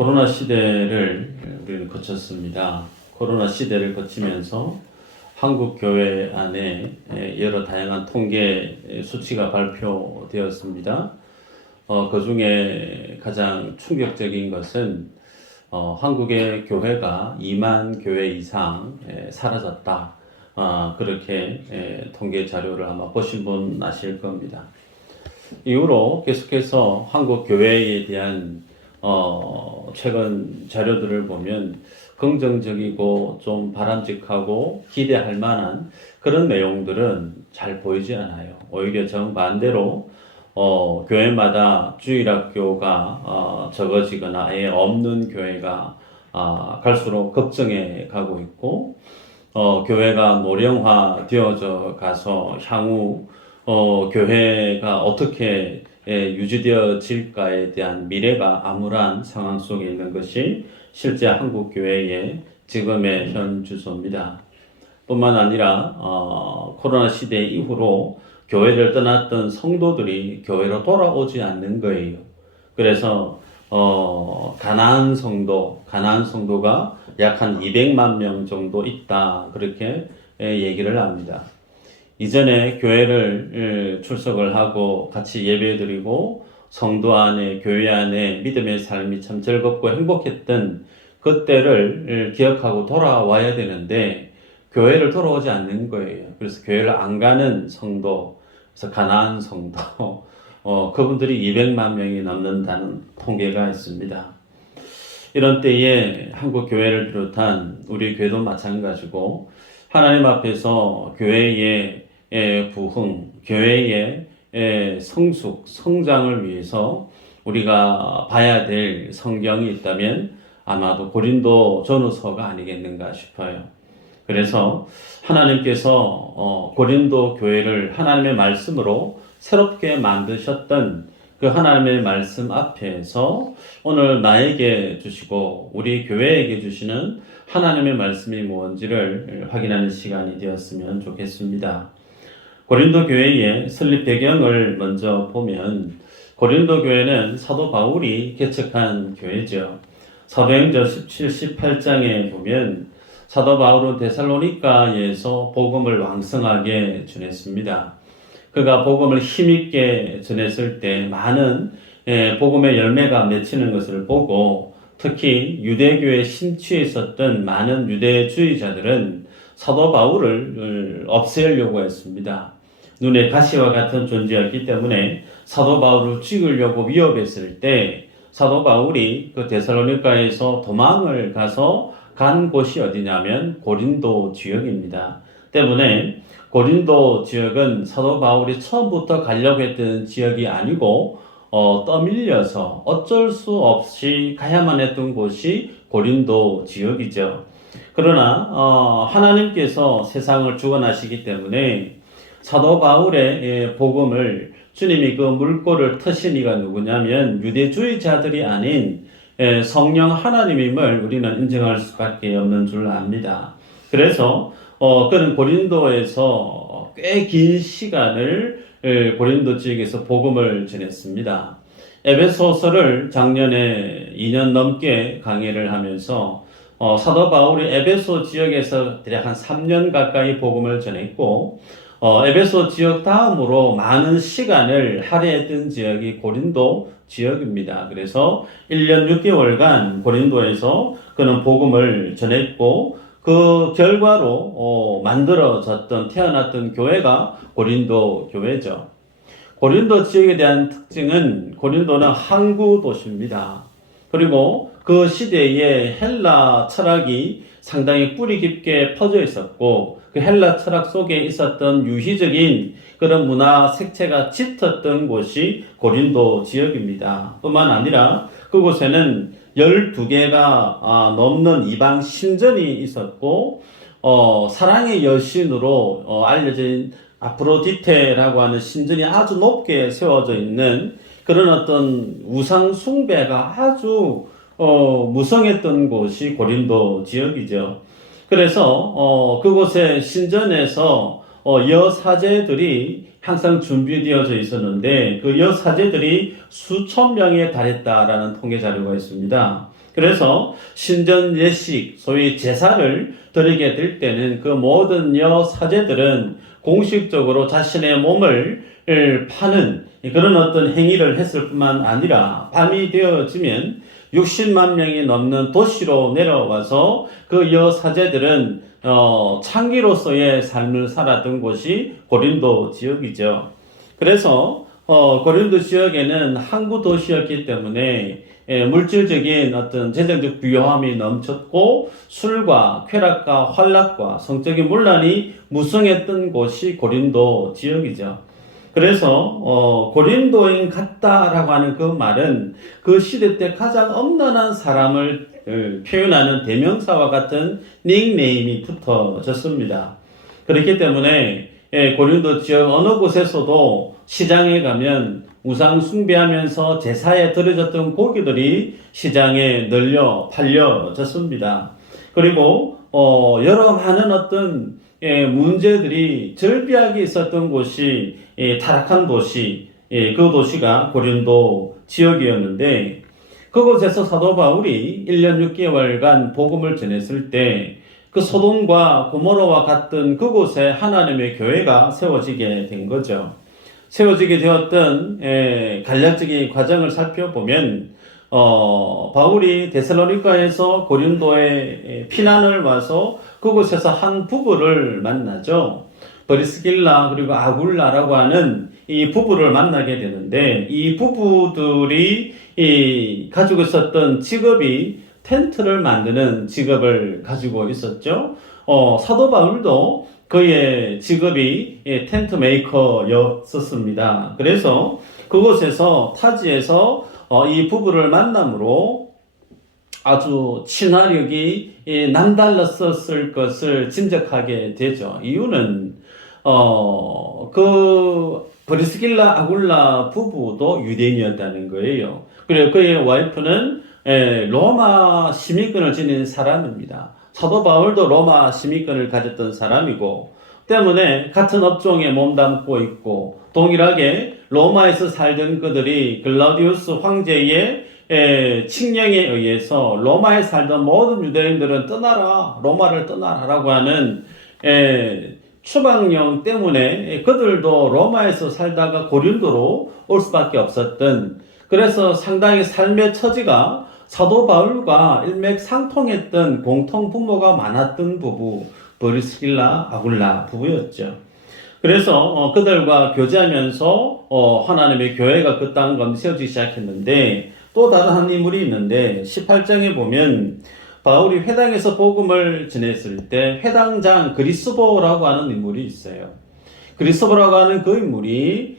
코로나 시대를 우리는 거쳤습니다. 코로나 시대를 거치면서 한국 교회 안에 여러 다양한 통계 수치가 발표되었습니다. 그 중에 가장 충격적인 것은 한국의 교회가 2만 교회 이상 사라졌다. 그렇게 통계 자료를 아마 보신 분 아실 겁니다. 이후로 계속해서 한국 교회에 대한 최근 자료들을 보면 긍정적이고 좀 바람직하고 기대할 만한 그런 내용들은 잘 보이지 않아요. 오히려 정반대로 교회마다 주일학교가 적어지거나 아예 없는 교회가 갈수록 급증해 가고 있고 교회가 노령화 되어져 가서 향후 교회가 어떻게 유지되어질까에 대한 미래가 암울한 상황 속에 있는 것이 실제 한국 교회의 지금의 현 주소입니다. 뿐만 아니라 코로나 시대 이후로 교회를 떠났던 성도들이 교회로 돌아오지 않는 거예요. 그래서 가나안 성도가 약 한 200만 명 정도 있다, 그렇게 얘기를 합니다. 이전에 교회를 출석을 하고 같이 예배드리고 성도 안에, 교회 안에 믿음의 삶이 참 즐겁고 행복했던 그때를 기억하고 돌아와야 되는데 교회를 돌아오지 않는 거예요. 그래서 교회를 안 가는 성도, 그래서 가나안 성도, 그분들이 200만 명이 넘는다는 통계가 있습니다. 이런 때에 한국 교회를 비롯한 우리 교회도 마찬가지고 하나님 앞에서 교회의 부흥, 교회의 성숙, 성장을 위해서 우리가 봐야 될 성경이 있다면 아마도 고린도 전후서가 아니겠는가 싶어요. 그래서 하나님께서 고린도 교회를 하나님의 말씀으로 새롭게 만드셨던 그 하나님의 말씀 앞에서 오늘 나에게 주시고 우리 교회에게 주시는 하나님의 말씀이 뭔지를 확인하는 시간이 되었으면 좋겠습니다. 고린도 교회의 설립 배경을 먼저 보면 고린도 교회는 사도 바울이 개척한 교회죠. 사도행전 17, 18장에 보면 사도 바울은 데살로니가에서 복음을 왕성하게 전했습니다. 그가 복음을 힘있게 전했을 때 많은 복음의 열매가 맺히는 것을 보고 특히 유대교에 심취해 있었던 많은 유대주의자들은 사도 바울을 없애려고 했습니다. 눈에 가시와 같은 존재였기 때문에 사도 바울을 죽이려고 위협했을 때 사도 바울이 그 데살로니가에서 도망을 가서 간 곳이 어디냐면 고린도 지역입니다. 때문에 고린도 지역은 사도 바울이 처음부터 가려고 했던 지역이 아니고 떠밀려서 어쩔 수 없이 가야만 했던 곳이 고린도 지역이죠. 그러나 하나님께서 세상을 주관하시기 때문에 사도 바울의 복음을 주님이 그 물꼬를 트신 이가 누구냐면 유대주의자들이 아닌 성령 하나님임을 우리는 인정할 수밖에 없는 줄 압니다. 그래서 그는 고린도에서 꽤 긴 시간을 고린도 지역에서 복음을 전했습니다. 에베소서를 작년에 2년 넘게 강의를 하면서 사도 바울이 에베소 지역에서 대략 한 3년 가까이 복음을 전했고 에베소 지역 다음으로 많은 시간을 할애했던 지역이 고린도 지역입니다. 그래서 1년 6개월간 고린도에서 그는 복음을 전했고 그 결과로 만들어졌던 태어났던 교회가 고린도 교회죠. 고린도 지역에 대한 특징은 고린도는 항구 도시입니다. 그리고 그 시대에 헬라 철학이 상당히 뿌리 깊게 퍼져 있었고 그 헬라 철학 속에 있었던 유희적인 그런 문화 색채가 짙었던 곳이 고린도 지역입니다. 뿐만 아니라 그곳에는 12개가 넘는 이방 신전이 있었고 사랑의 여신으로 알려진 아프로디테라고 하는 신전이 아주 높게 세워져 있는 그런 어떤 우상 숭배가 아주 무성했던 곳이 고린도 지역이죠. 그래서 그곳의 신전에서 여사제들이 항상 준비되어져 있었는데 그 여사제들이 수천 명에 달했다라는 통계 자료가 있습니다. 그래서 신전 예식, 소위 제사를 드리게 될 때는 그 모든 여사제들은 공식적으로 자신의 몸을 파는 그런 어떤 행위를 했을 뿐만 아니라 밤이 되어지면 60만 명이 넘는 도시로 내려와서 그 여사제들은 창기로서의 삶을 살았던 곳이 고린도 지역이죠. 그래서 고린도 지역에는 항구 도시였기 때문에 물질적인 어떤 재정적 부요함이 넘쳤고 술과 쾌락과 환락과 성적인 문란이 무성했던 곳이 고린도 지역이죠. 그래서 고린도인 같다라고 하는 그 말은 그 시대 때 가장 엄난한 사람을 표현하는 대명사와 같은 닉네임이 붙어졌습니다. 그렇기 때문에 고린도 지역 어느 곳에서도 시장에 가면 우상 숭배하면서 제사에 드려졌던 고기들이 시장에 널려 팔려졌습니다. 그리고 여러 많은 어떤 문제들이 절비하게 있었던 곳이 타락한 도시, 그 도시가 고린도 지역이었는데 그곳에서 사도 바울이 1년 6개월간 복음을 전했을 때 그 소돔과 고모라와 같은 그곳에 하나님의 교회가 세워지게 된 거죠. 세워지게 되었던 간략적인 과정을 살펴보면 바울이 데살로니가에서 고린도에 피난을 와서 그곳에서 한 부부를 만나죠. 브리스길라 그리고 아굴라라고 하는 이 부부를 만나게 되는데 이 부부들이 가지고 있었던 직업이 텐트를 만드는 직업을 가지고 있었죠. 사도 바울도 그의 직업이 텐트 메이커였었습니다. 그래서 그곳에서 타지에서 이 부부를 만남으로 아주 친화력이 남달랐었을 것을 짐작하게 되죠. 이유는 그 브리스길라 아굴라 부부도 유대인이었다는 거예요. 그리고 그의 와이프는 로마 시민권을 지닌 사람입니다. 사도 바울도 로마 시민권을 가졌던 사람이고 때문에 같은 업종에 몸담고 있고 동일하게 로마에서 살던 그들이 글라우디우스 황제의 칙령에 의해서 로마에 살던 모든 유대인들은 떠나라, 로마를 떠나라라고 하는 추방령 때문에 그들도 로마에서 살다가 고린도로 올 수밖에 없었던, 그래서 상당히 삶의 처지가 사도 바울과 일맥상통했던 공통 부모가 많았던 부부 브리스길라 아굴라 부부였죠. 그래서 그들과 교제하면서 하나님의 교회가 그 땅 가운데 세워지기 시작했는데 또 다른 한 인물이 있는데 18장에 보면 바울이 회당에서 복음을 전했을 때 회당장 그리스보라고 하는 인물이 있어요. 그리스보라고 하는 그 인물이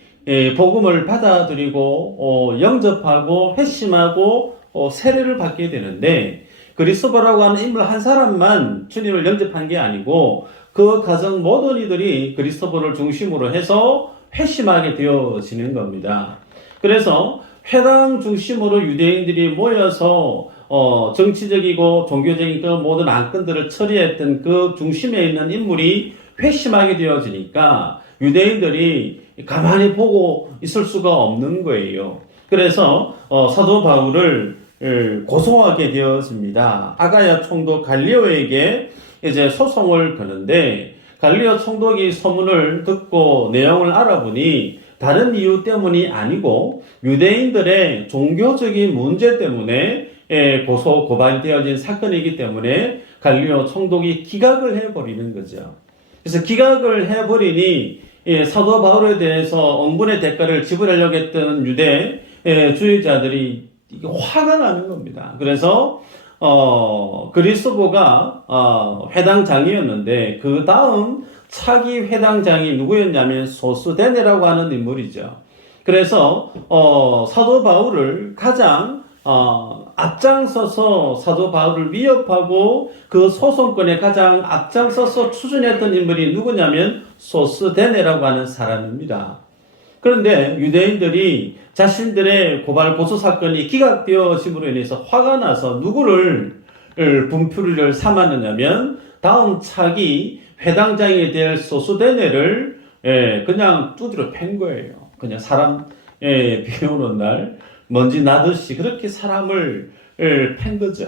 복음을 받아들이고 영접하고 회심하고 세례를 받게 되는데 그리스도라고 하는 인물 한 사람만 주님을 영접한 게 아니고 그 가정 모든 이들이 그리스도를 중심으로 해서 회심하게 되어지는 겁니다. 그래서 회당 중심으로 유대인들이 모여서 정치적이고 종교적인 그 모든 안건들을 처리했던 그 중심에 있는 인물이 회심하게 되어지니까 유대인들이 가만히 보고 있을 수가 없는 거예요. 그래서 사도 바울을 고소하게 되었습니다. 아가야 총독 갈리오에게 이제 소송을 거는데 갈리오 총독이 소문을 듣고 내용을 알아보니 다른 이유 때문이 아니고 유대인들의 종교적인 문제 때문에 고소 고발이 되어진 사건이기 때문에 갈리오 총독이 기각을 해버리는 거죠. 그래서 기각을 해버리니 사도 바울에 대해서 응분의 대가를 지불하려고 했던 유대 주의자들이 화가 나는 겁니다. 그래서 그리스도가 회당장이었는데 그 다음 차기 회당장이 누구였냐면 소스데네라고 하는 인물이죠. 그래서 사도 바울을 가장 앞장서서 사도 바울을 위협하고 그 소송권에 가장 앞장서서 추진했던 인물이 누구냐면 소스데네라고 하는 사람입니다. 그런데 유대인들이 자신들의 고발 고소 사건이 기각되어짐으로 인해서 화가 나서 누구를 분표를 삼았느냐면 다음 차기 회당장이 될 소스데네를 그냥 두드려 팬 거예요. 그냥 사람, 비 오는 날, 먼지 나듯이 그렇게 사람을 팬 거죠.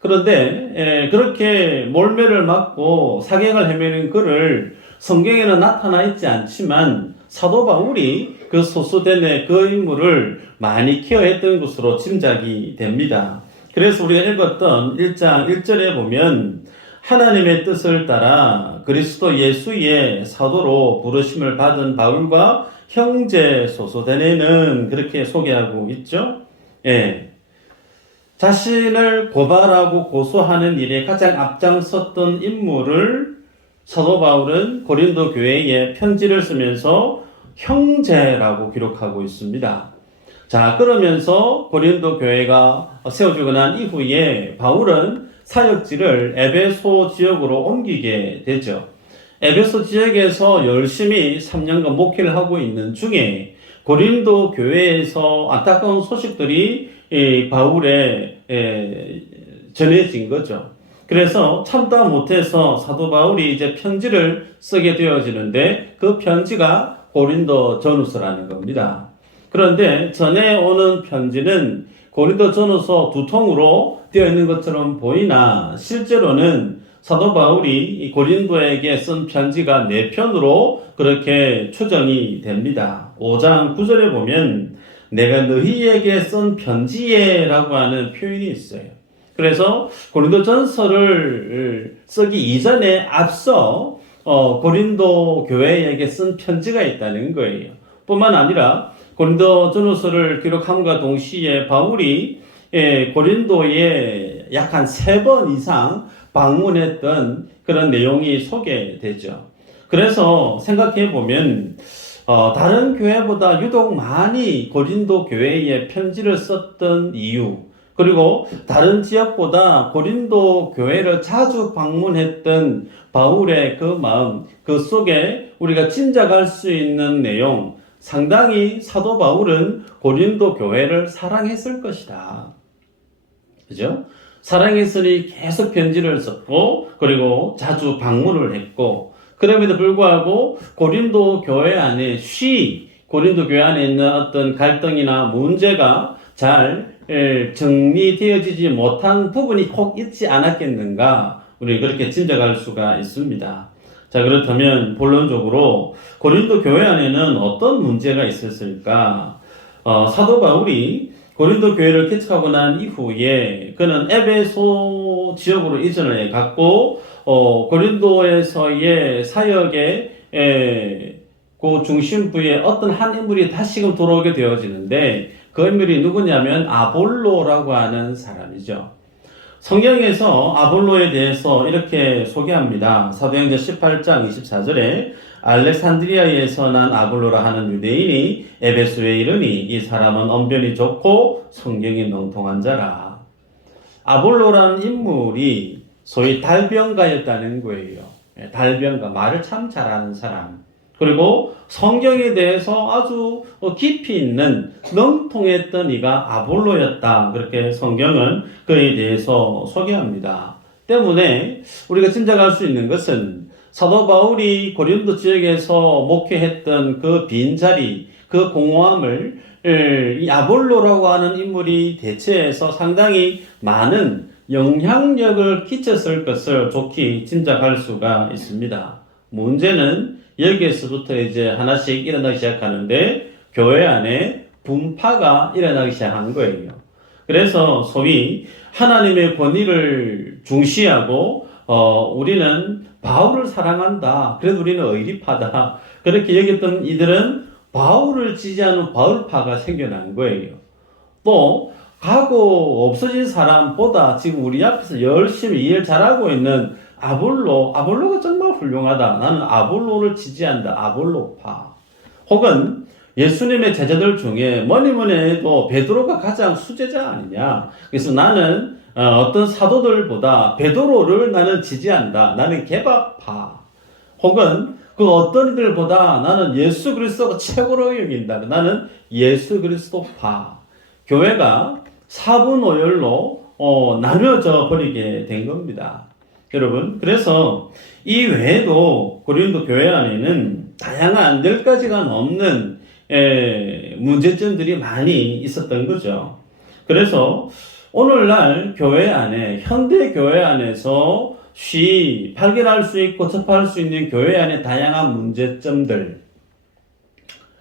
그런데, 그렇게 몰매를 맞고 사경을 헤매는 그를 성경에는 나타나 있지 않지만 사도 바울이 그 소수된의 그 인물을 많이 케어했던 것으로 짐작이 됩니다. 그래서 우리가 읽었던 1장 1절에 보면 하나님의 뜻을 따라 그리스도 예수의 사도로 부르심을 받은 바울과 형제 소소대네는 그렇게 소개하고 있죠. 예. 자신을 고발하고 고소하는 일에 가장 앞장섰던 인물을 사도 바울은 고린도 교회에 편지를 쓰면서 형제라고 기록하고 있습니다. 자, 그러면서 고린도 교회가 세워지고 난 이후에 바울은 사역지를 에베소 지역으로 옮기게 되죠. 에베소 지역에서 열심히 3년간 목회를 하고 있는 중에 고린도 교회에서 안타까운 소식들이 바울에 전해진 거죠. 그래서 참다 못해서 사도 바울이 이제 편지를 쓰게 되어지는데 그 편지가 고린도 전후서라는 겁니다. 그런데 전해 오는 편지는 고린도 전후서 2통으로 되어 있는 것처럼 보이나 실제로는 사도 바울이 고린도에게 쓴 편지가 4편으로 그렇게 추정이 됩니다. 5장 9절에 보면 내가 너희에게 쓴 편지에 라고 하는 표현이 있어요. 그래서 고린도 전서를 쓰기 이전에 앞서 고린도 교회에게 쓴 편지가 있다는 거예요. 뿐만 아니라 고린도 전후서를 기록함과 동시에 바울이 고린도에 약 한 3번 이상 방문했던 그런 내용이 소개되죠. 그래서 생각해 보면 다른 교회보다 유독 많이 고린도 교회에 편지를 썼던 이유, 그리고 다른 지역보다 고린도 교회를 자주 방문했던 바울의 그 마음, 그 속에 우리가 짐작할 수 있는 내용, 상당히 사도 바울은 고린도 교회를 사랑했을 것이다. 그죠? 사랑했으니 계속 편지를 썼고, 그리고 자주 방문을 했고, 그럼에도 불구하고 고린도 교회 안에 고린도 교회 안에 있는 어떤 갈등이나 문제가 잘 정리되어지지 못한 부분이 혹 있지 않았겠는가, 우리 그렇게 짐작할 수가 있습니다. 자, 그렇다면 본론적으로 고린도 교회 안에는 어떤 문제가 있었을까? 사도 바울이 고린도 교회를 개척하고 난 이후에 그는 에베소 지역으로 이전을 해갔고 고린도에서의 사역의 그 중심부에 어떤 한 인물이 다시금 들어오게 되어지는데 그 인물이 누구냐면 아볼로라고 하는 사람이죠. 성경에서 아볼로에 대해서 이렇게 소개합니다. 사도행전 18장 24절에 알렉산드리아에서 난 아볼로라 하는 유대인이 에베소에 이르니 이 사람은 언변이 좋고 성경이 능통한 자라. 아볼로라는 인물이 소위 달변가였다는 거예요. 달변가, 말을 참 잘하는 사람. 그리고 성경에 대해서 아주 깊이 있는 능통했던 이가 아볼로였다. 그렇게 성경은 그에 대해서 소개합니다. 때문에 우리가 짐작할 수 있는 것은 사도 바울이 고린도 지역에서 목회했던 그 빈자리, 그 공허함을 이 아볼로라고 하는 인물이 대체해서 상당히 많은 영향력을 끼쳤을 것을 좋게 짐작할 수가 있습니다. 문제는 여기에서부터 이제 하나씩 일어나기 시작하는데 교회 안에 분파가 일어나기 시작한 거예요. 그래서 소위 하나님의 권위를 중시하고 우리는 바울을 사랑한다. 그래도 우리는 의리파다. 그렇게 여겼던 이들은 바울을 지지하는 바울파가 생겨난 거예요. 또 가고 없어진 사람보다 지금 우리 앞에서 열심히 일 잘하고 있는 아볼로가 정말 훌륭하다. 나는 아볼로를 지지한다. 아볼로파. 혹은 예수님의 제자들 중에 뭐니 해도 베드로가 가장 수제자 아니냐. 그래서 나는 어떤 사도들보다 베드로를 나는 지지한다. 나는 개바파. 혹은 그 어떤 이들보다 나는 예수 그리스도가 최고로 여긴다. 나는 예수 그리스도파. 교회가 사분오열로 나뉘어져 버리게 된 겁니다. 여러분, 그래서 이 외에도 고린도 교회 안에는 다양한 10가지가 넘는 문제점들이 많이 있었던 거죠. 그래서 오늘날 교회 안에, 현대 교회 안에서 쉬이 발견할 수 있고 접할 수 있는 교회 안의 다양한 문제점들,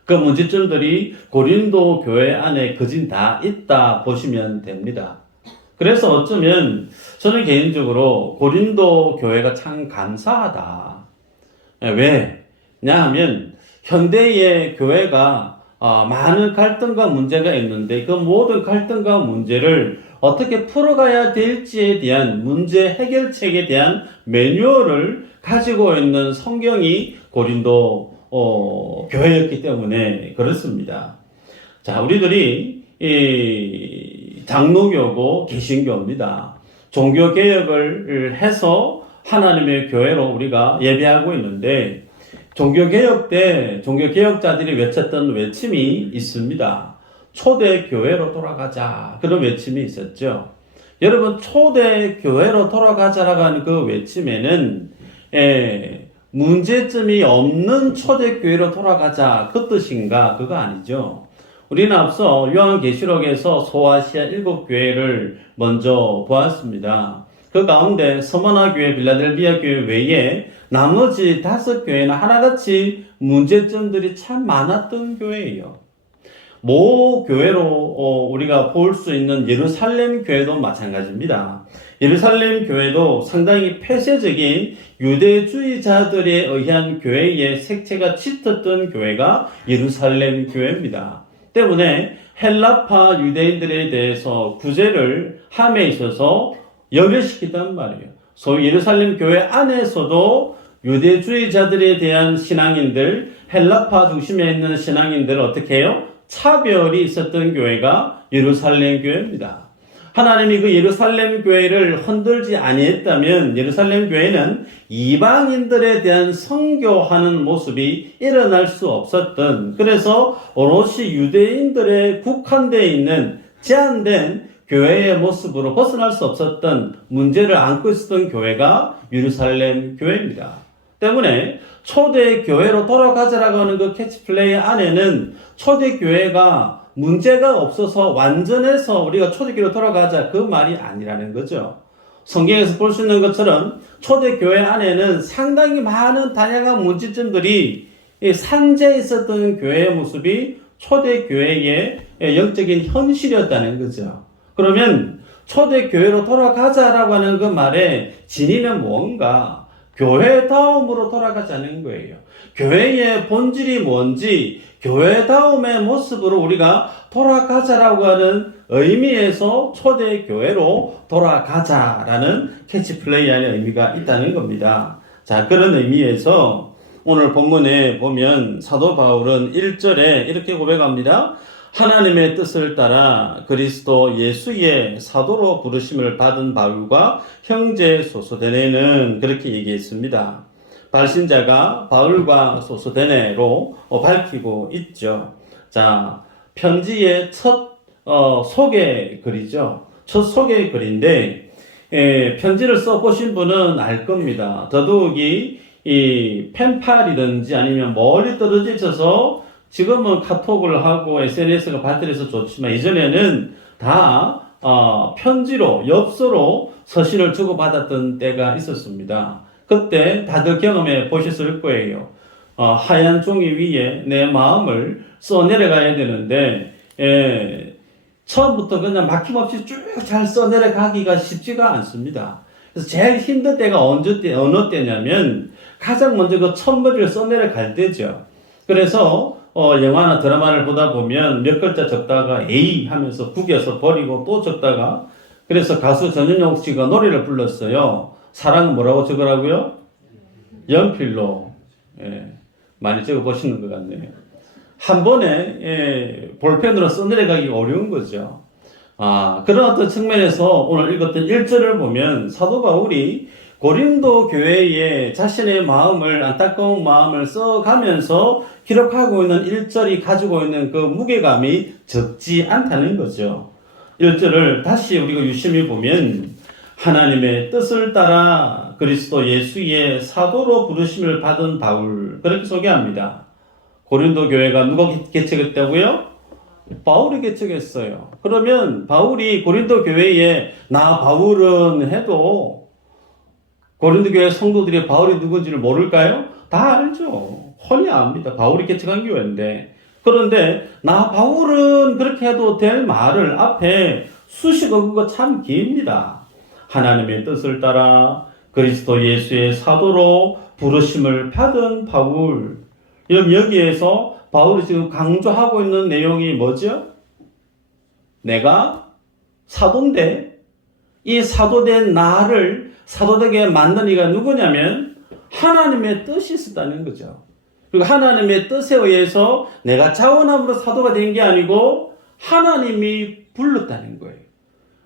그 문제점들이 고린도 교회 안에 거진 다 있다 보시면 됩니다. 그래서 어쩌면 저는 개인적으로 고린도 교회가 참 감사하다. 왜냐하면 현대의 교회가 많은 갈등과 문제가 있는데 그 모든 갈등과 문제를 어떻게 풀어가야 될지에 대한 문제 해결책에 대한 매뉴얼을 가지고 있는 성경이 고린도 교회였기 때문에 그렇습니다. 자, 우리들이 장로교고 개신교입니다. 종교개혁을 해서 하나님의 교회로 우리가 예배하고 있는데 종교개혁 때 종교개혁자들이 외쳤던 외침이 있습니다. 초대교회로 돌아가자. 그런 외침이 있었죠. 여러분, 초대교회로 돌아가자라고 하는 그 외침에는 문제점이 없는 초대교회로 돌아가자 그 뜻인가? 그거 아니죠. 우리는 앞서 요한계시록에서 소아시아 7교회를 먼저 보았습니다. 그 가운데 서머나 교회, 빌라델비아 교회 외에 나머지 5교회는 하나같이 문제점들이 참 많았던 교회예요. 모 교회로 우리가 볼 수 있는 예루살렘 교회도 마찬가지입니다. 예루살렘 교회도 상당히 폐쇄적인 유대주의자들에 의한 교회의 색채가 짙었던 교회가 예루살렘 교회입니다. 때문에 헬라파 유대인들에 대해서 구제를 함에 있어서 연결시키단 말이에요. 소위 예루살렘 교회 안에서도 유대주의자들에 대한 신앙인들, 헬라파 중심에 있는 신앙인들을 어떻게 해요? 차별이 있었던 교회가 예루살렘 교회입니다. 하나님이 그 예루살렘 교회를 흔들지 아니했다면 예루살렘 교회는 이방인들에 대한 선교하는 모습이 일어날 수 없었던, 그래서 오롯이 유대인들에 국한되어 있는 제한된 교회의 모습으로 벗어날 수 없었던 문제를 안고 있었던 교회가 예루살렘 교회입니다. 때문에 초대교회로 돌아가자라고 하는 그 캐치플레이 안에는 초대교회가 문제가 없어서 완전해서 우리가 초대교회로 돌아가자 그 말이 아니라는 거죠. 성경에서 볼 수 있는 것처럼 초대교회 안에는 상당히 많은 다양한 문제점들이 산재해 있었던 교회의 모습이 초대교회의 영적인 현실이었다는 거죠. 그러면 초대교회로 돌아가자라고 하는 그 말의 진의는 뭔가? 교회다움으로 돌아가자는 거예요. 교회의 본질이 뭔지 교회다움의 모습으로 우리가 돌아가자라고 하는 의미에서 초대교회로 돌아가자라는 캐치플레이 안에 의미가 있다는 겁니다. 자, 그런 의미에서 오늘 본문에 보면 사도 바울은 1절에 이렇게 고백합니다. 하나님의 뜻을 따라 그리스도 예수의 사도로 부르심을 받은 바울과 형제 소소데네는 그렇게 얘기했습니다. 발신자가 바울과 소소데네로 밝히고 있죠. 자, 편지의 첫 소개 글이죠. 첫 소개 글인데 편지를 써보신 분은 알 겁니다. 더더욱이 이 펜팔이든지 아니면 멀리 떨어져 있어서 지금은 카톡을 하고 SNS가 발달해서 좋지만 이전에는 다 편지로 엽서로 서신을 주고받았던 때가 있었습니다. 그때 다들 경험해 보셨을 거예요. 하얀 종이 위에 내 마음을 써내려가야 되는데 처음부터 그냥 막힘없이 쭉 잘 써내려가기가 쉽지가 않습니다. 그래서 제일 힘든 때가 어느 때냐면 가장 먼저 그 첫머리를 써내려갈 때죠. 그래서 영화나 드라마를 보다 보면 몇 글자 적다가 에이 하면서 구겨서 버리고 또 적다가, 그래서 가수 전윤용 씨가 노래를 불렀어요. 사랑은 뭐라고 적으라고요? 연필로. 많이 적어 보시는 것 같네요. 한 번에 볼펜으로 써내려가기 어려운 거죠. 그런 어떤 측면에서 오늘 읽었던 1절을 보면 사도 바울이 고린도 교회에 자신의 마음을, 안타까운 마음을 써가면서 기록하고 있는 1절이 가지고 있는 그 무게감이 적지 않다는 거죠. 1절을 다시 우리가 유심히 보면 하나님의 뜻을 따라 그리스도 예수의 사도로 부르심을 받은 바울, 그렇게 소개합니다. 고린도 교회가 누가 개척했다고요? 바울이 개척했어요. 그러면 바울이 고린도 교회에 나 바울은 해도 고린도 교회 성도들이 바울이 누군지를 모를까요? 다 알죠. 훤히 압니다. 바울이 개척한 교회인데. 그런데 나 바울은 그렇게 해도 될 말을 앞에 수식어 그거 참 깁니다. 하나님의 뜻을 따라 그리스도 예수의 사도로 부르심을 받은 바울. 여기에서 바울이 지금 강조하고 있는 내용이 뭐죠? 내가 사도인데 이 사도된 나를 사도되게 만든 이가 누구냐면 하나님의 뜻이 있었다는 거죠. 그리고 하나님의 뜻에 의해서 내가 자원함으로 사도가 된 게 아니고 하나님이 불렀다는 거예요.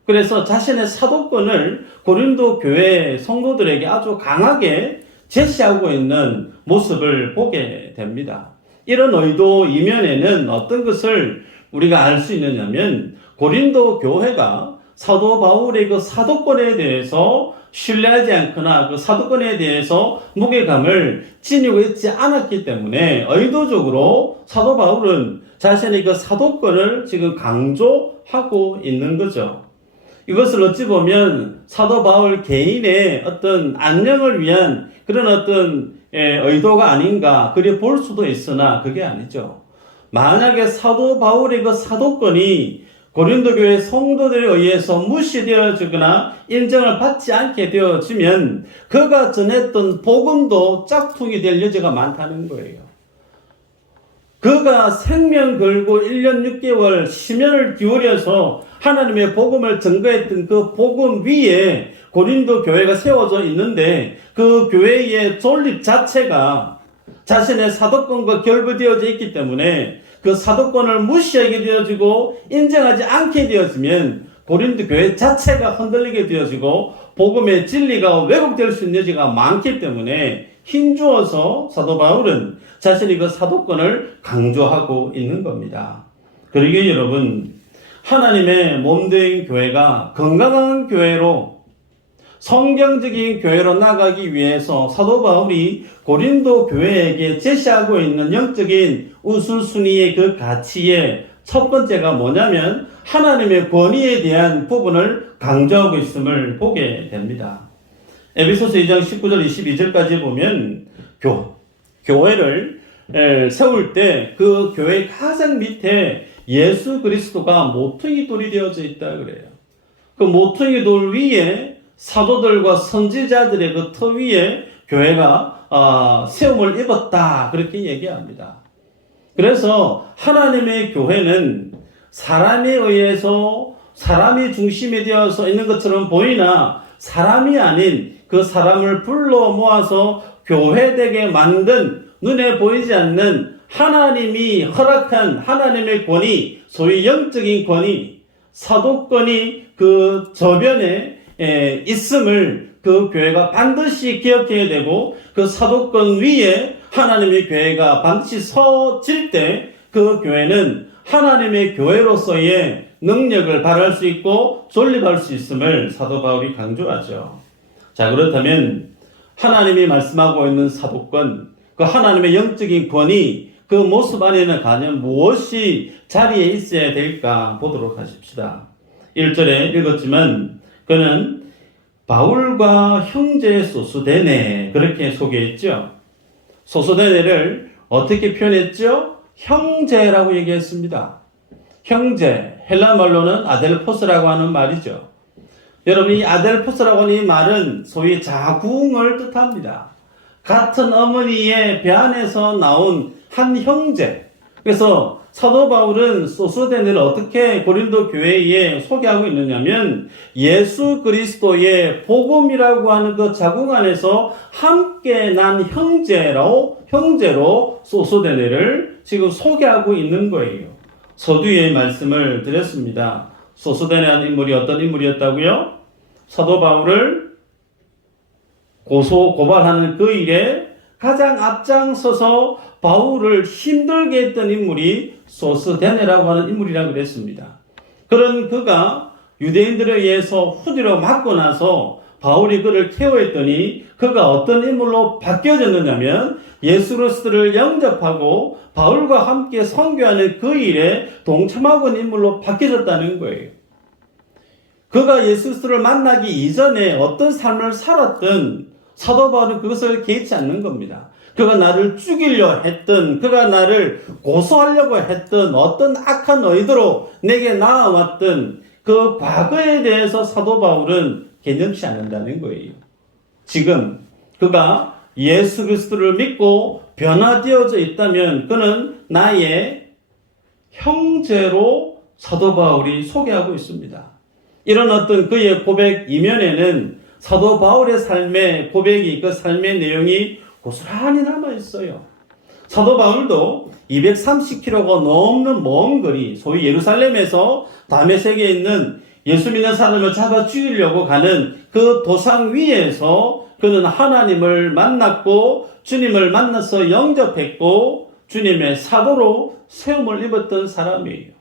그래서 자신의 사도권을 고린도 교회 성도들에게 아주 강하게 제시하고 있는 모습을 보게 됩니다. 이런 의도 이면에는 어떤 것을 우리가 알 수 있느냐면 고린도 교회가 사도 바울의 그 사도권에 대해서 신뢰하지 않거나 그 사도권에 대해서 무게감을 지니고 있지 않았기 때문에 의도적으로 사도 바울은 자신의 그 사도권을 지금 강조하고 있는 거죠. 이것을 어찌 보면 사도 바울 개인의 어떤 안녕을 위한 그런 어떤 의도가 아닌가 그리 볼 수도 있으나 그게 아니죠. 만약에 사도 바울의 그 사도권이 고린도 교회 성도들에 의해서 무시되어지거나 인정을 받지 않게 되어지면 그가 전했던 복음도 짝퉁이 될 여지가 많다는 거예요. 그가 생명 걸고 1년 6개월 심혈을 기울여서 하나님의 복음을 증거했던 그 복음 위에 고린도 교회가 세워져 있는데 그 교회의 존립 자체가 자신의 사도권과 결부되어져 있기 때문에 그 사도권을 무시하게 되어지고 인정하지 않게 되어지면 고린도 교회 자체가 흔들리게 되어지고 복음의 진리가 왜곡될 수 있는 여지가 많기 때문에 힘주어서 사도 바울은 자신이 그 사도권을 강조하고 있는 겁니다. 그러기에 여러분, 하나님의 몸된 교회가 건강한 교회로 성경적인 교회로 나가기 위해서 사도 바울이 고린도 교회에게 제시하고 있는 영적인 우선순위의 그 가치의 첫 번째가 뭐냐면 하나님의 권위에 대한 부분을 강조하고 있음을 보게 됩니다. 에베소서 2장 19절 22절까지 보면 교회를 세울 때 그 교회 가장 밑에 예수 그리스도가 모퉁이 돌이 되어져 있다 그래요. 그 모퉁이 돌 위에 사도들과 선지자들의 그 터 위에 교회가 세움을 입었다 그렇게 얘기합니다. 그래서 하나님의 교회는 사람에 의해서 사람이 중심이 되어서 있는 것처럼 보이나 사람이 아닌 그 사람을 불러 모아서 교회되게 만든 눈에 보이지 않는 하나님이 허락한 하나님의 권위, 소위 영적인 권위, 사도권이 그 저변에 있음을 그 교회가 반드시 기억해야 되고 그 사도권 위에 하나님의 교회가 반드시 서질 때 그 교회는 하나님의 교회로서의 능력을 발할 수 있고 존립할 수 있음을 사도 바울이 강조하죠. 자, 그렇다면 하나님이 말씀하고 있는 사도권, 그 하나님의 영적인 권위, 그 모습 안에는 과연 무엇이 자리에 있어야 될까 보도록 하십시다. 1절에 읽었지만 그는 바울과 형제 소스데네 그렇게 소개했죠. 소스데네를 어떻게 표현했죠? 형제라고 얘기했습니다. 형제, 헬라 말로는 아델포스라고 하는 말이죠. 여러분, 이 아델포스라고 하는 이 말은 소위 자궁을 뜻합니다. 같은 어머니의 배 안에서 나온 한 형제. 그래서 사도 바울은 소스데네를 어떻게 고린도 교회에 소개하고 있느냐면 예수 그리스도의 복음이라고 하는 그 자궁 안에서 함께 난 형제로 소스데네를 지금 소개하고 있는 거예요. 서두에 말씀을 드렸습니다. 소스데네라는 인물이 어떤 인물이었다고요? 사도 바울을 고발하는 그 일에 가장 앞장서서 바울을 힘들게 했던 인물이 소스데네라고 하는 인물이라고 그랬습니다. 그런 그가 유대인들에 의해서 후디로 맞고 나서 바울이 그를 케어했더니 그가 어떤 인물로 바뀌어졌느냐면 예수 그리스도를 영접하고 바울과 함께 선교하는 그 일에 동참하고 있는 인물로 바뀌어졌다는 거예요. 그가 예수 그리스도를 만나기 이전에 어떤 삶을 살았든 사도 바울은 그것을 개의치 않는 겁니다. 그가 나를 죽이려 했던, 그가 나를 고소하려고 했던 어떤 악한 의도로 내게 나아왔던 그 과거에 대해서 사도 바울은 개념치 않는다는 거예요. 지금 그가 예수 그리스도를 믿고 변화되어져 있다면 그는 나의 형제로 사도 바울이 소개하고 있습니다. 이런 어떤 그의 고백 이면에는 사도 바울의 삶의 고백이, 그 삶의 내용이 고스란히 남아있어요. 사도 바울도 230km가 넘는 먼 거리, 소위 예루살렘에서 다메섹에 있는 예수 믿는 사람을 잡아 죽이려고 가는 그 도상 위에서 그는 하나님을 만났고 주님을 만나서 영접했고 주님의 사도로 세움을 입었던 사람이에요.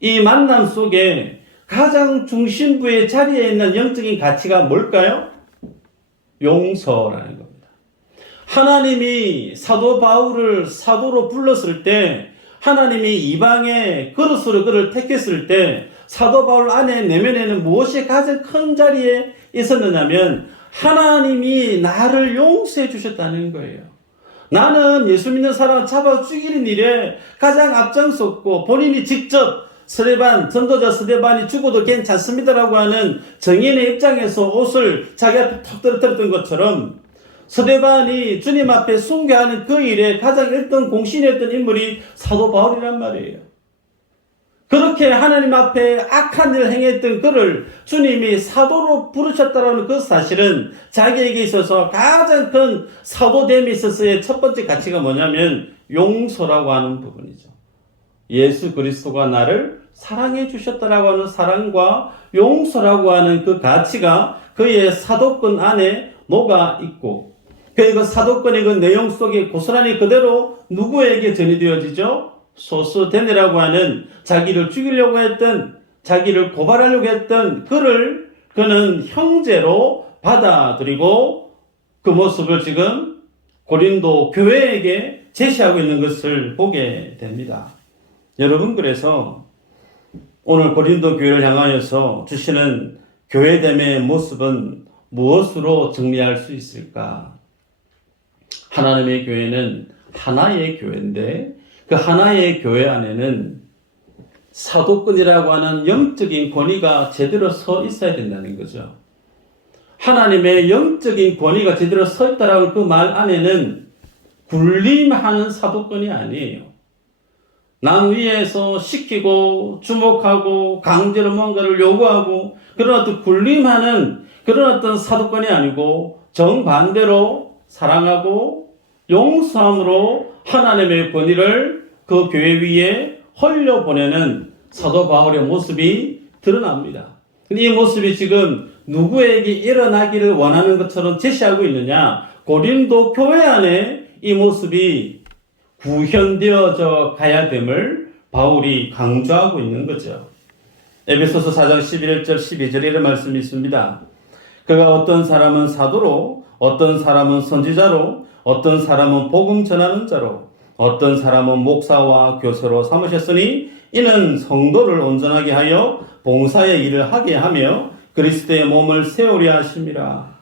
이 만남 속에 가장 중심부의 자리에 있는 영적인 가치가 뭘까요? 용서라는 겁니다. 하나님이 사도 바울을 사도로 불렀을 때, 하나님이 이방의 그릇으로 그를 택했을 때 사도 바울 안에 내면에는 무엇이 가장 큰 자리에 있었느냐면 하나님이 나를 용서해 주셨다는 거예요. 나는 예수 믿는 사람을 잡아 죽이는 일에 가장 앞장섰고 본인이 직접 스데반, 전도자 스데반이 죽어도 괜찮습니다라고 하는 정인의 입장에서 옷을 자기 앞에 턱 떨어뜨렸던 것처럼 스데반이 주님 앞에 순교하는 그 일에 가장 1등 공신했던 인물이 사도 바울이란 말이에요. 그렇게 하나님 앞에 악한 일을 행했던 그를 주님이 사도로 부르셨다는 그 사실은 자기에게 있어서 가장 큰 사도됨에 있어서의 첫 번째 가치가 뭐냐면 용서라고 하는 부분이죠. 예수 그리스도가 나를 사랑해 주셨다라고 하는 사랑과 용서라고 하는 그 가치가 그의 사도권 안에 녹아 있고, 그 사도권의 그 내용 속에 고스란히 그대로 누구에게 전이되어지죠? 소스데네라고 하는 자기를 죽이려고 했던, 자기를 고발하려고 했던 그는 형제로 받아들이고 그 모습을 지금 고린도 교회에게 제시하고 있는 것을 보게 됩니다. 여러분, 그래서 오늘 고린도 교회를 향하여서 주시는 교회됨의 모습은 무엇으로 정리할 수 있을까? 하나님의 교회는 하나의 교회인데 그 하나의 교회 안에는 사도권이라고 하는 영적인 권위가 제대로 서 있어야 된다는 거죠. 하나님의 영적인 권위가 제대로 서 있다라는 그 말 안에는 군림하는 사도권이 아니에요. 남 위에서 시키고 주목하고 강제로 뭔가를 요구하고 그런 어떤 군림하는 그런 어떤 사도권이 아니고 정반대로 사랑하고 용서함으로 하나님의 권위를 그 교회 위에 흘려보내는 사도 바울의 모습이 드러납니다. 근데 이 모습이 지금 누구에게 일어나기를 원하는 것처럼 제시하고 있느냐? 고린도 교회 안에 이 모습이 구현되어져 가야 됨을 바울이 강조하고 있는 거죠. 에베소서 4장 11절 12절에 이런 말씀이 있습니다. 그가 어떤 사람은 사도로, 어떤 사람은 선지자로, 어떤 사람은 복음 전하는 자로, 어떤 사람은 목사와 교사로 삼으셨으니 이는 성도를 온전하게 하여 봉사의 일을 하게 하며 그리스도의 몸을 세우려 하심이라.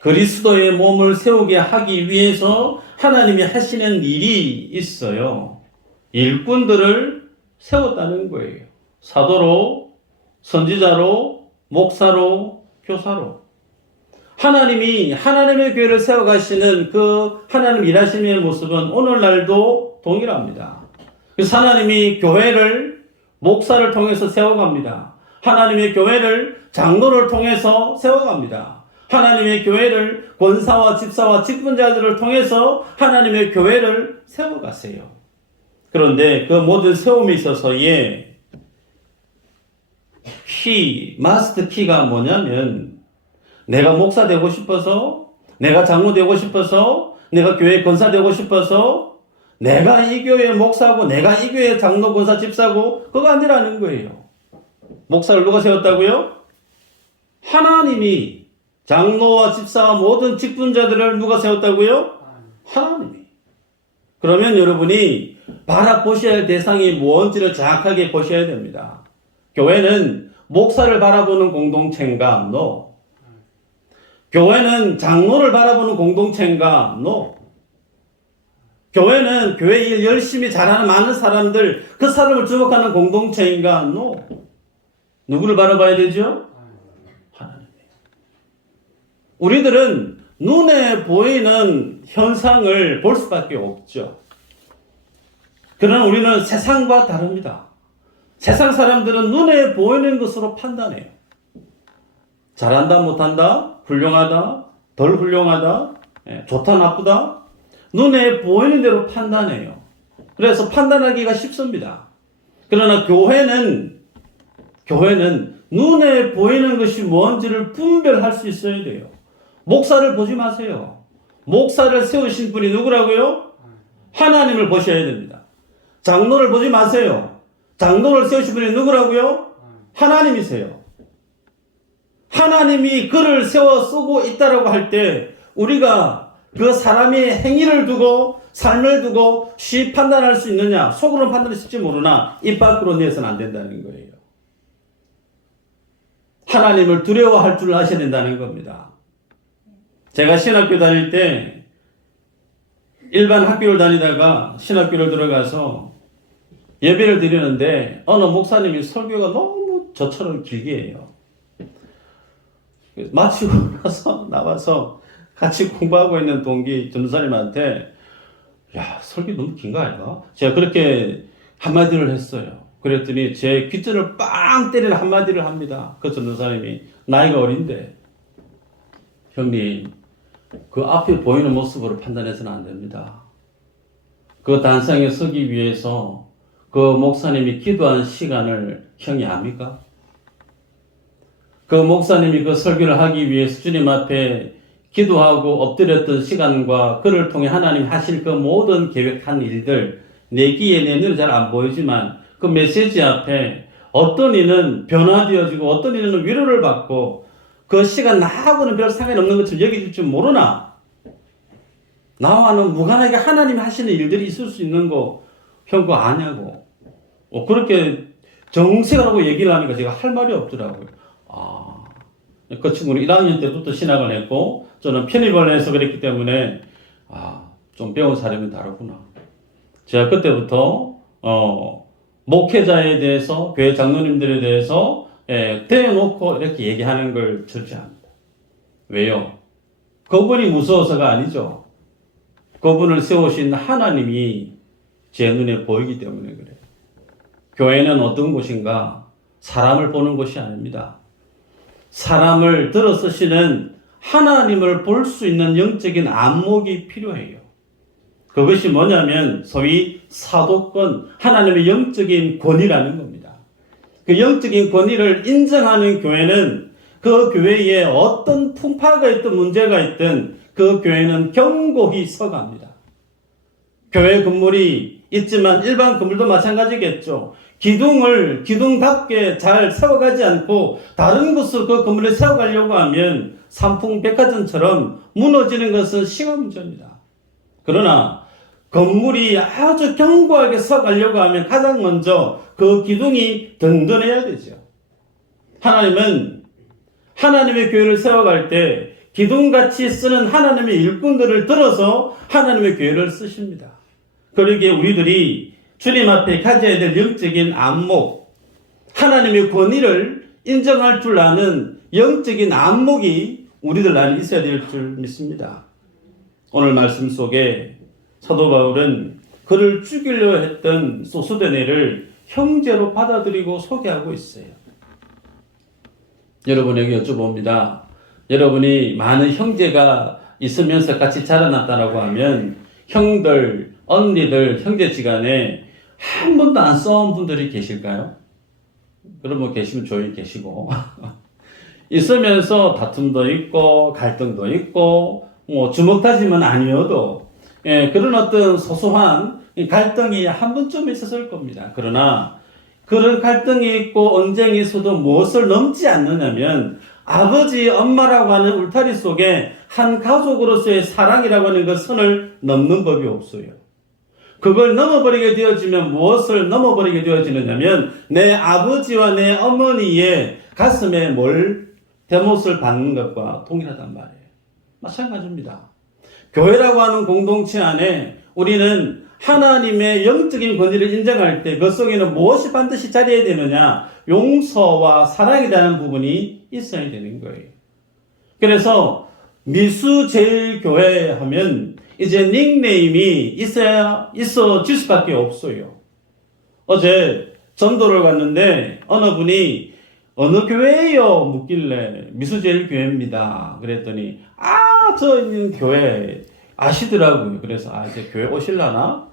그리스도의 몸을 세우게 하기 위해서 하나님이 하시는 일이 있어요. 일꾼들을 세웠다는 거예요. 사도로, 선지자로, 목사로, 교사로. 하나님이 하나님의 교회를 세워가시는 그 하나님 일하시는 모습은 오늘날도 동일합니다. 그래서 하나님이 교회를 목사를 통해서 세워갑니다. 하나님의 교회를 장로를 통해서 세워갑니다. 하나님의 교회를 권사와 집사와 직분자들을 통해서 하나님의 교회를 세워가세요. 그런데 그 모든 세움에 있어서의 마스터 키가 뭐냐면 내가 목사 되고 싶어서, 내가 장로 되고 싶어서, 내가 교회 권사 되고 싶어서, 내가 이 교회 목사고, 내가 이 교회 장로 권사 집사고, 그거 아니라는 거예요. 목사를 누가 세웠다고요? 하나님이. 장로와 집사와 모든 직분자들을 누가 세웠다고요? 하나님이. 그러면 여러분이 바라보셔야 할 대상이 뭔지를 정확하게 보셔야 됩니다. 교회는 목사를 바라보는 공동체인가? No. 교회는 장로를 바라보는 공동체인가? No. 교회는 교회 일 열심히 잘하는 많은 사람들, 그 사람을 주목하는 공동체인가? No. 누구를 바라봐야 되죠? 하나님. 우리들은 눈에 보이는 현상을 볼 수밖에 없죠. 그러나 우리는 세상과 다릅니다. 세상 사람들은 눈에 보이는 것으로 판단해요. 잘한다, 못한다, 훌륭하다, 덜 훌륭하다, 좋다, 나쁘다. 눈에 보이는 대로 판단해요. 그래서 판단하기가 쉽습니다. 그러나 교회는 눈에 보이는 것이 뭔지를 분별할 수 있어야 돼요. 목사를 보지 마세요. 목사를 세우신 분이 누구라고요? 하나님을 보셔야 됩니다. 장로를 보지 마세요. 장로를 세우신 분이 누구라고요? 하나님이세요. 하나님이 그를 세워 쓰고 있다라고 할 때 우리가 그 사람의 행위를 두고 삶을 두고 쉽게 판단할 수 있느냐? 속으로는 판단할지 모르나 입 밖으로 내서는 안 된다는 거예요. 하나님을 두려워할 줄 아셔야 된다는 겁니다. 제가 신학교 다닐 때 일반 학교를 다니다가 신학교를 들어가서 예배를 드리는데 어느 목사님이 설교가 너무 저처럼 길게 해요. 마치고 나서 나와서 같이 공부하고 있는 동기 전도사님한테 야, 설교 너무 긴 거 아닌가? 제가 그렇게 한마디를 했어요. 그랬더니 제 귓전을 빵 때리는 한마디를 합니다. 그 전도사님이 나이가 어린데 형님 그 앞에 보이는 모습으로 판단해서는 안 됩니다. 그 단상에 서기 위해서 그 목사님이 기도한 시간을 형이 압니까? 그 목사님이 그 설교를 하기 위해서 주님 앞에 기도하고 엎드렸던 시간과 그를 통해 하나님 하실 그 모든 계획한 일들 내 귀에 내 눈에 잘 안 보이지만 그 메시지 앞에 어떤 이는 변화되어지고 어떤 이는 위로를 받고 그 시간 나하고는 별 상관이 없는 것처럼 여겨질 줄 모르나 나와는 무관하게 하나님이 하시는 일들이 있을 수 있는 거 형 그거 아냐고 그렇게 정색하라고 얘기를 하니까 제가 할 말이 없더라고요. 그 친구는 1학년 때부터 신학을 했고 저는 편입을 해서 그랬기 때문에 좀 배운 사람이 다르구나. 제가 그때부터 목회자에 대해서 교회 장로님들에 대해서 대놓고 이렇게 얘기하는 걸 절제합니다. 왜요? 그분이 무서워서가 아니죠. 그분을 세우신 하나님이 제 눈에 보이기 때문에 그래요. 교회는 어떤 곳인가? 사람을 보는 곳이 아닙니다. 사람을 들어 쓰시는 하나님을 볼 수 있는 영적인 안목이 필요해요. 그것이 뭐냐면 소위 사도권, 하나님의 영적인 권위라는 겁니다. 그 영적인 권위를 인정하는 교회는 그 교회에 어떤 풍파가 있든 문제가 있든 그 교회는 견고히 서갑니다. 교회 건물이 있지만 일반 건물도 마찬가지겠죠. 기둥답게 잘 세워가지 않고 다른 곳으로 그 건물을 세워가려고 하면 삼풍백화점처럼 무너지는 것은 시간 문제입니다. 그러나 건물이 아주 견고하게 서가려고 하면 가장 먼저 그 기둥이 든든해야 되죠. 하나님은 하나님의 교회를 세워갈 때 기둥같이 쓰는 하나님의 일꾼들을 들어서 하나님의 교회를 쓰십니다. 그러기에 우리들이 주님 앞에 가져야 될 영적인 안목, 하나님의 권위를 인정할 줄 아는 영적인 안목이 우리들 안에 있어야 될 줄 믿습니다. 오늘 말씀 속에 사도 바울은 그를 죽이려 했던 소스데네를 형제로 받아들이고 소개하고 있어요. 여러분에게 여쭤봅니다. 여러분이 많은 형제가 있으면서 같이 자라났다라고 하면 형들, 언니들, 형제지간에 한 번도 안 싸운 분들이 계실까요? 그러면 계시면 조용히 계시고 있으면서 다툼도 있고 갈등도 있고 주먹다짐은 아니어도 그런 어떤 소소한 갈등이 한 번쯤 있었을 겁니다. 그러나 그런 갈등이 있고 언쟁이 있어도 무엇을 넘지 않느냐면 아버지, 엄마라고 하는 울타리 속에 한 가족으로서의 사랑이라고 하는 그 선을 넘는 법이 없어요. 그걸 넘어버리게 되어지면 무엇을 넘어버리게 되어지느냐면 내 아버지와 내 어머니의 가슴에 대못을 받는 것과 동일하단 말이에요. 마찬가지입니다. 교회라고 하는 공동체 안에 우리는 하나님의 영적인 권위를 인정할 때 그 속에는 무엇이 반드시 자리해야 되느냐? 용서와 사랑이라는 부분이 있어야 되는 거예요. 그래서 미수제일교회 하면 이제 닉네임이 있어질 수밖에 없어요. 어제 전도를 갔는데 어느 분이 어느 교회예요? 묻길래 미수제일교회입니다. 그랬더니 저 있는 교회 아시더라고요. 그래서 이제 교회 오실라나?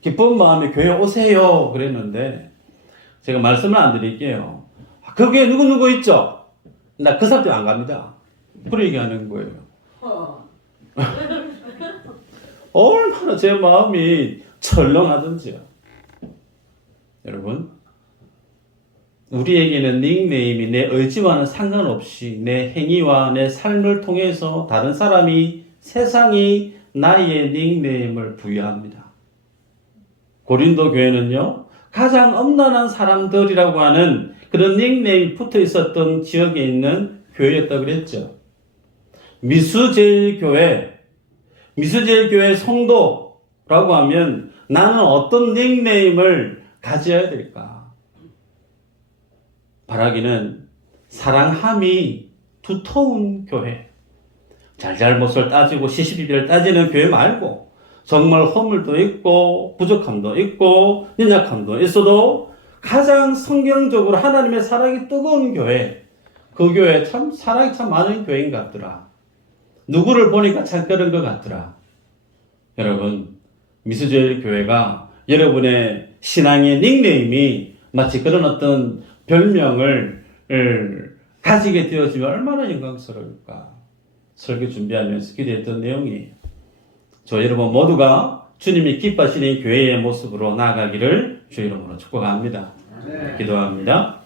기쁜 마음에 교회 오세요. 그랬는데 제가 말씀을 안 드릴게요. 그 교회 누구 있죠? 나 그 사람들 안 갑니다. 그런 얘기하는 거예요. 얼마나 제 마음이 철렁하던지요. 여러분, 우리에게는 닉네임이 내 의지와는 상관없이 내 행위와 내 삶을 통해서 다른 사람이, 세상이 나의 닉네임을 부여합니다. 고린도 교회는요, 가장 엄난한 사람들이라고 하는 그런 닉네임이 붙어 있었던 지역에 있는 교회였다고 그랬죠. 미수제일교회 성도라고 하면 나는 어떤 닉네임을 가져야 될까? 바라기는 사랑함이 두터운 교회, 잘잘못을 따지고 시시비비를 따지는 교회 말고 정말 허물도 있고 부족함도 있고 연약함도 있어도 가장 성경적으로 하나님의 사랑이 뜨거운 교회, 그 교회 참 사랑이 참 많은 교회인 것 같더라. 누구를 보니까 참 그런 것 같더라. 여러분, 미수제일 교회가 여러분의 신앙의 닉네임이 마치 그런 어떤 별명을 가지게 되어지면 얼마나 영광스러울까. 설교 준비하면서 기도했던 내용이에요. 저 여러분 모두가 주님이 기뻐하시는 교회의 모습으로 나아가기를 주 이름으로 축복합니다. 네. 기도합니다.